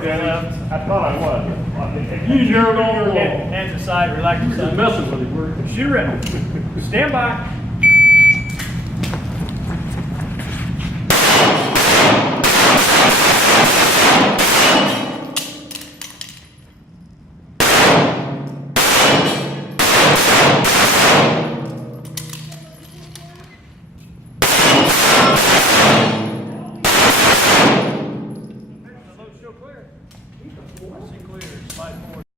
to the left. I thought I was. You zeroed on the wall. Hands aside, relax You're yourself. messing with him, we're. Shoot ready. Stand by.